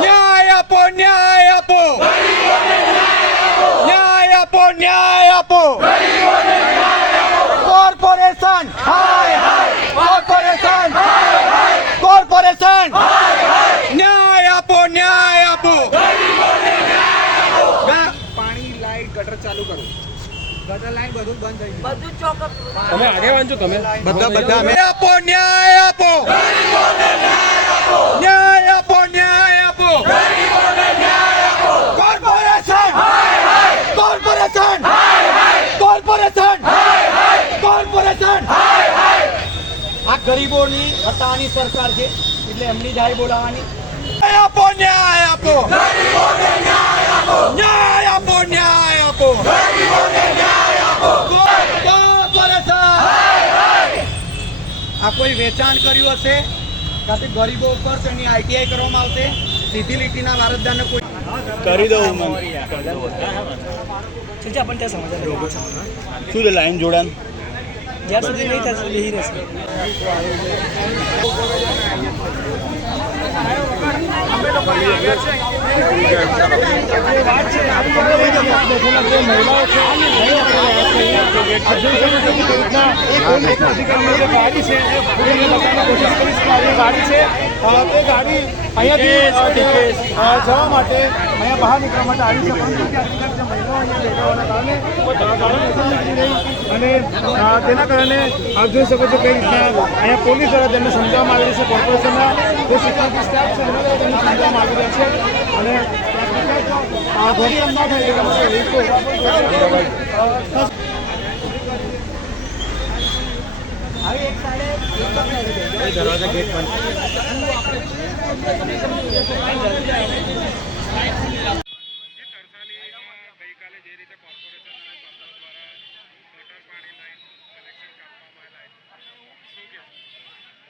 ન્યાય આપો, ન્યાય આપો, ન્યાય આપો, ન્યાય આપો, કોર્પોરેશન હાય હાય, કોર્પોરેશન હાય હાય, કોર્પોરેશન હાય હાય, ન્યાય આપો, ન્યાય આપો, પાણી લાઈટ ગટર ચાલુ કરો, ગટર લાઈન બધું બંધ થઈ ગયું, બધું ચોકઅપ તમે આગેવાન છો, તમે બધા આપો, ન્યાય આપો, ન્યાય આપો, ન્યાય આપો, કોર્પોરેશન હાય હાય, કોર્પોરેશન હાય હાય, કોર્પોરેશન હાય હાય, કોર્પોરેશન હાય હાય. આ ગરીબોની હટાની સરકાર છે એટલે એમની જાય બોલાવાની. ન્યાય આપો, ન્યાય આપો, ગરીબોને ન્યાય આપો, ન્યાય આપો, ન્યાય આપો, ગરીબોને ન્યાય આપો, કોર્પોરેશન હાય હાય. આ કોઈ વેચાણ કર્યું હશે કાથી ગરીબો ઉપર તેની આઈટીઆઈ કરવામાં આવશે, સીધી લીટીના વારસદારને કોઈ કરી દઉં પણ ત્યાં સમાધાન શું છે લાઈન જોડાણ જ્યાં સુધી નહીં થાય સુધી રહેશે. ગાડી અહીંયાથી જવા માટે અહીંયા બહાર નીકળવા માટે આવી છે, પરંતુ ત્યાં મહિલાઓ અને તેના કારણે આપ જોઈ શકો છો કઈ રીતના અહીંયા પોલીસ દ્વારા તેમને સમજાવવામાં આવી રહી છે, કોર્પોરેશનના જે સિક્યુરિટી સ્ટાફ છે એના દ્વારા તેમને સમજાવવામાં આવી રહ્યા છે અને ભરી ના થાય એટલા માટે દરવાજા ગેટ બંધ.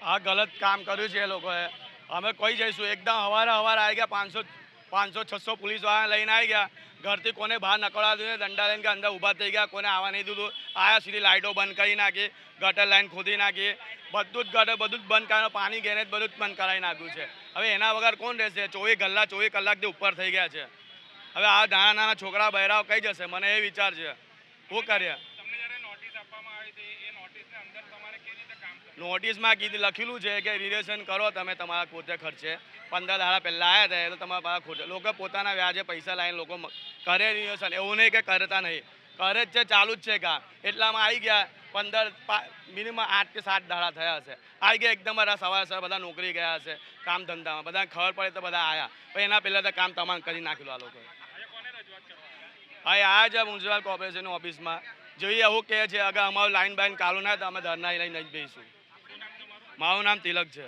આ ગલત કામ કર્યું છે એ લોકોએ. અમે કોઈ જઈશું એકદમ હવારે આવી ગયા, 500-600 પોલીસવાળા લઈને આવી ગયા, ઘરથી કોને બહાર નકળવા દીધું, દંડા લઈને અંદર ઊભા થઈ ગયા, કોને આવવા નહીં દીધું. આયા સીધી લાઇટો બંધ કરી નાખી, ગટર લાઈન ખોદી નાખી, બધું જ ગટર બધું જ બંધ કરાવ્યું, પાણી ગેરેજ બધું જ બંધ કરાવી નાખ્યું છે. હવે એના વગર કોણ રહેશે? 24 કલાકથી ઉપર થઈ ગયા છે. હવે આ નાના છોકરા બહેરાઓ કઈ જશે? મને એ વિચાર છે. શું કરીએ? નોટિસમાં લખેલું છે કે રિલેશન કરો તમે તમારા પોતે ખર્ચે. 15 દાડા પહેલાં આવ્યા હતા એ તો તમારા ખર્ચે લોકો પોતાના વ્યાજે પૈસા લાવીને લોકો કરે રિલેશન. એવું નહીં કે કરતા નહીં, કરે જ છે, ચાલુ જ છે કામ. એટલામાં આવી ગયા મિનિમમ 8 કે 7 દાડા થયા હશે. આવી ગયા એકદમ સવારે બધા નોકરી ગયા હશે, કામ ધંધામાં બધાને ખબર પડે તો બધા આવ્યા. પણ એના પહેલાં તો કામ તમામ કરી નાખેલું આ લોકોએ. હા આ જ મ્યુનિસિપલ કોર્પોરેશન ઓફિસમાં જોઈએ એવું કહે છે. અગર અમારું લાઈન બાઈન કાલું ના તો અમે ધરના લઈને જ બેસીશું. મારું નામ તિલક છે.